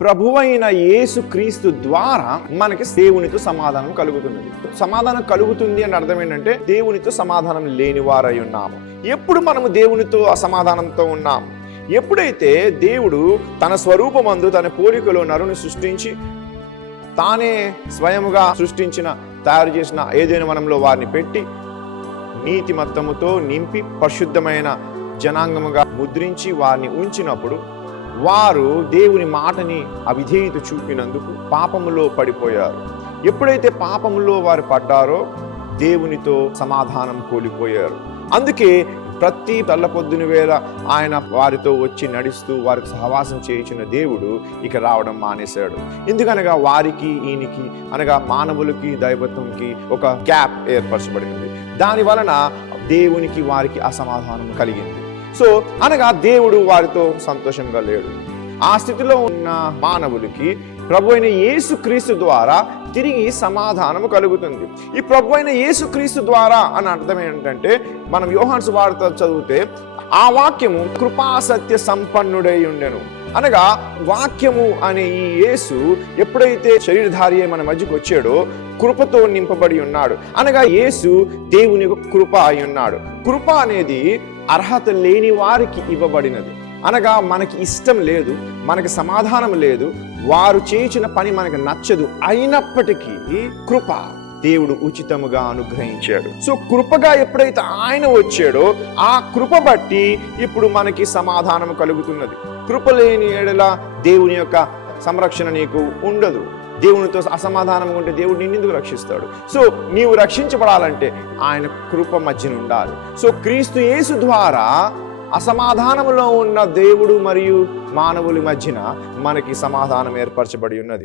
ప్రభువైన యేసు క్రీస్తు ద్వారా మనకి దేవునితో సమాధానం కలుగుతున్నది. సమాధానం కలుగుతుంది అని అర్థం ఏంటంటే దేవునితో సమాధానం లేని వారై ఉన్నాము. ఎప్పుడు మనము దేవునితో అసమాధానంతో ఉన్నాము? ఎప్పుడైతే దేవుడు తన స్వరూపమందు తన పోలికలో నరుని సృష్టించి తానే స్వయముగా సృష్టించిన తయారు చేసిన ఏదైనా వనంలో వారిని పెట్టి నీతిమత్తముతో నింపి పరిశుద్ధమైన జనాంగముగా ముద్రించి వారిని ఉంచినప్పుడు వారు దేవుని మాటని అవిధేయత చూపినందుకు పాపములో పడిపోయారు. ఎప్పుడైతే పాపములో వారు పడ్డారో దేవునితో సమాధానం కోల్పోయారు. అందుకే ప్రతి తెల్లపొద్దున వేళ ఆయన వారితో వచ్చి నడుస్తూ వారికి సహవాసం చేయించిన దేవుడు ఇక రావడం మానేశాడు. ఎందుకనగా వారికి ఈయనకి అనగా మానవులకి దైవత్వంకి ఒక గ్యాప్ ఏర్పరచబడినది. దాని వలన దేవునికి వారికి అసమాధానం కలిగింది. సో అనగా దేవుడు వారితో సంతోషంగా లేడు. ఆ స్థితిలో ఉన్న మానవులకి ప్రభు అయిన యేసుక్రీస్తు ద్వారా తిరిగి సమాధానము కలుగుతుంది. ఈ ప్రభు అయిన యేసుక్రీస్తు ద్వారా అని అర్థం ఏంటంటే, మనం యోహాను సువార్త చదివితే ఆ వాక్యము కృపాసత్య సంపన్నుడై ఉండెను. అనగా వాక్యము అనే ఈ యేసు ఎప్పుడైతే శరీరధారి మన మధ్యకు వచ్చాడో కృపతో నింపబడి ఉన్నాడు. అనగా యేసు దేవుని కృప అయి ఉన్నాడు. కృప అనేది అర్హత లేని వారికి ఇవ్వబడినది. అనగా మనకి ఇష్టం లేదు, మనకి సమాధానం లేదు, వారు చేసిన పని మనకు నచ్చదు, అయినప్పటికీ కృప దేవుడు ఉచితముగా అనుగ్రహించాడు. సో కృపగా ఎప్పుడైతే ఆయన వచ్చాడో ఆ కృప బట్టి ఇప్పుడు మనకి సమాధానం కలుగుతున్నది. కృప లేని ఎడల దేవుని యొక్క సంరక్షణ నీకు ఉండదు. దేవునితో అసమాధానం ఉంటే దేవుడు నిన్ను ఎందుకు రక్షిస్తాడు? సో నీవు రక్షించబడాలంటే ఆయన కృప మధ్యన ఉండాలి. సో క్రీస్తు యేసు ద్వారా అసమాధానంలో ఉన్న దేవుడు మరియు మానవుల మధ్యన మనకి సమాధానం ఏర్పరచబడి ఉన్నది.